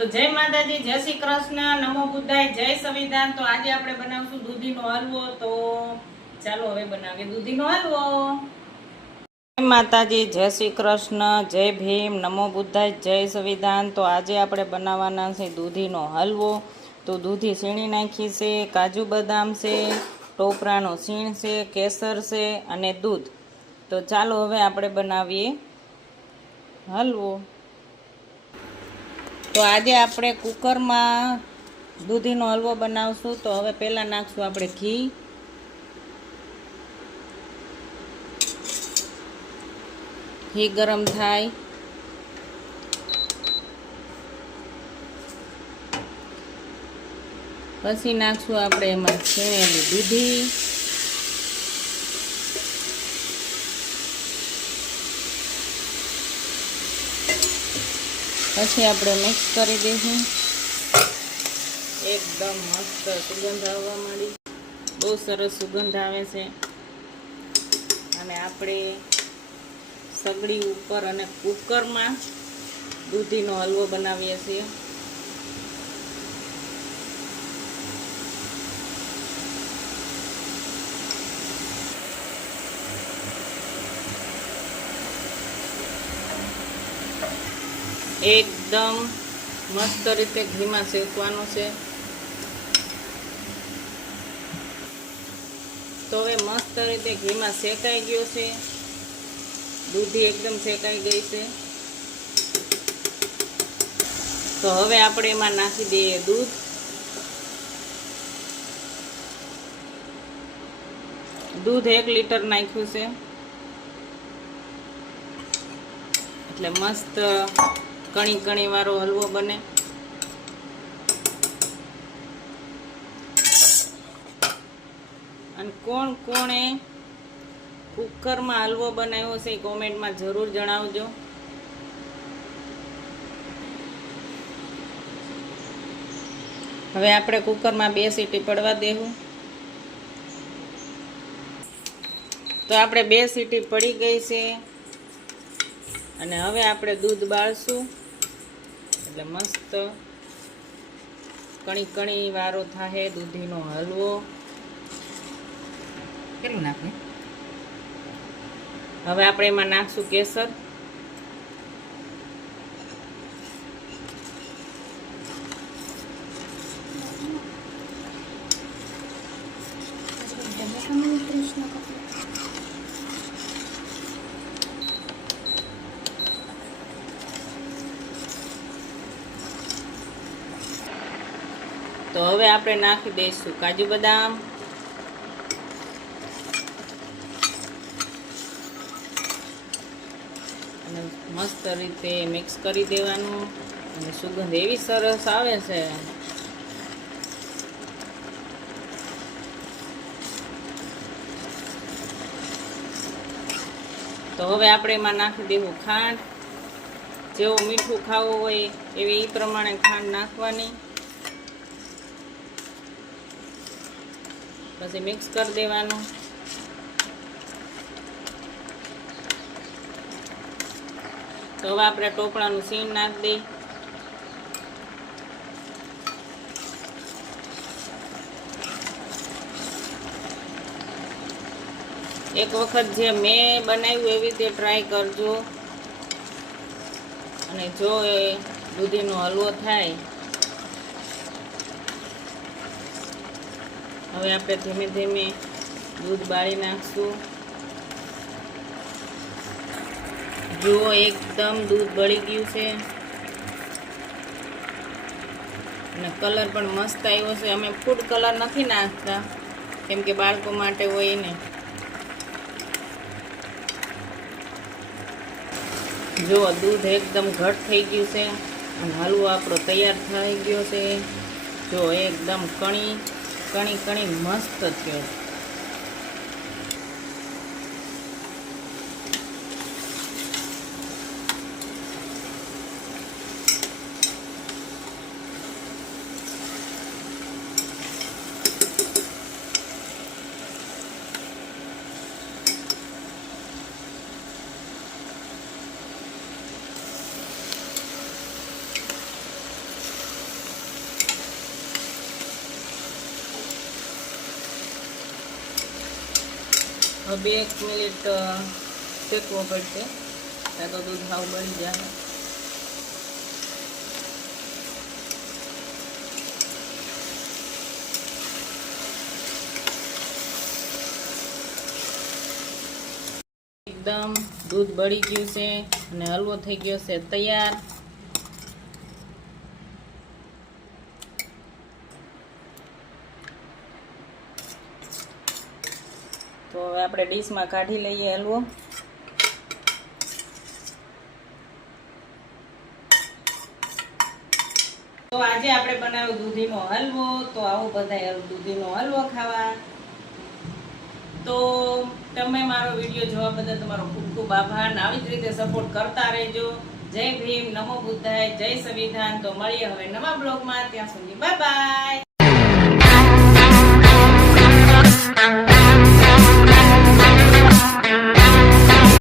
તો જય માતાજી, જય શ્રી કૃષ્ણ, નમો બુદ્ધાય, જય સંવિધાન। તો આજે આપણે બનાવશું દૂધીનો હલવો। તો ચાલો હવે બનાવીએ દૂધીનો હલવો। જય માતાજી, જય શ્રી કૃષ્ણ, જય ભીમ, નમો બુદ્ધાય, જય સંવિધાન। તો આજે આપણે બનાવવાના છે દૂધીનો હલવો। તો દૂધી સીણી નાખી છે, કાજુ બદામ છે, ટોપરાનો સીણ છે, કેસર છે અને દૂધ। તો ચાલો હવે આપણે બનાવીએ હલવો। તો આજે આપણે કુકરમાં દૂધીનો હલવો બનાવશું। તો હવે પહેલાં નાખશું આપણે ઘી ગરમ થાય પછી નાખશું આપણે એમાં છીણેલી દૂધી, પછી આપણે મિક્સ કરી દઈશું। એકદમ મસ્ત સુગંધ આવવા માંડી, બહુ સરસ સુગંધ આવે છે। અને આપણે સગડી ઉપર અને કુકરમાં દૂધીનો હલવો બનાવીએ છીએ। એકદમ મસ્ત રીતે ઘીમાં શેકવાનું છે। તો હવે મસ્ત રીતે ઘીમાં શેકાઈ ગયો છે, દૂધી એકદમ શેકાઈ ગઈ છે। તો હવે આપણે એમાં નાખી દઈએ દૂધ। દૂધ 1 લીટર નાખ્યું છે, એટલે મસ્ત કણી કણી વાળો હલવો બને। અને કોણે કુકરમાં હલવો બનાવ્યો છે એ કોમેન્ટમાં જરૂર જણાવજો। હવે આપણે કુકરમાં 2 સીટી પડવા દેવું। તો આપણે 2 સીટી પડી ગઈ છે અને હવે આપણે દૂધ બાળશું, એટલે મસ્ત કણી કણી વાળો થાય દૂધીનો હલવો। કેટલું નાખે? હવે આપણે એમાં નાખશું કેસર। તો હવે આપણે નાખી દઈશું કાજુ બદામ, અને મસ્ત રીતે મિક્સ કરી દેવાનું। અને સુગંધ એવી સરસ આવે છે, તો હવે આપણે એમાં નાખી દેવું ખાંડ। જેવું મીઠું ખાવું હોય એવી એ પ્રમાણે ખાંડ નાખવાની, પછી મિક્સ કરી દેવાનું। તો હવે આપણે ટોપરાનું સીણ નાખી દઈએ। એક વખત જે મેં બનાવ્યું એવી રીતે ટ્રાય કરજો, અને જો એ દૂધીનો હલવો થાય। હવે આપણે ધીમે ધીમે દૂધ બાળી નાખશું। જુઓ એકદમ દૂધ બળી ગયું છે અને કલર પણ મસ્ત આવ્યો છે। અમે ફૂડ કલર નથી નાખતા, કેમ કે બાળકો માટે હોય ને। જો દૂધ એકદમ ઘટ થઈ ગયું છે અને હલવો આપણો તૈયાર થઈ ગયો છે। જો એકદમ કણી કણી મસ્ત થયો। હવે 2 મિનિટ શેકવો પડશે, ત્યાં તો દૂધ હાવ બળી જાય. એકદમ દૂધ બળી ગયું છે અને હલવો થઈ ગયો છે તૈયાર. તો હવે આપણે ડીશમાં કાઢી લઈએ હલવો. તો આજે આપણે બનાવ્યો દૂધીનો હલવો. તો આવો બધા દૂધીનો હલવો ખાવા. તો તમે મારો વિડીયો જોવા બદલ તમારો ખૂબ ખૂબ આભાર. આવી જ રીતે સપોર્ટ કરતા રહેજો. જય ભીમ, નમો બુદ્ધાય, જય સંવિધાન. તો મળીએ હવે નવા બ્લોગમાં. ત્યાં સુધી બાય બાય.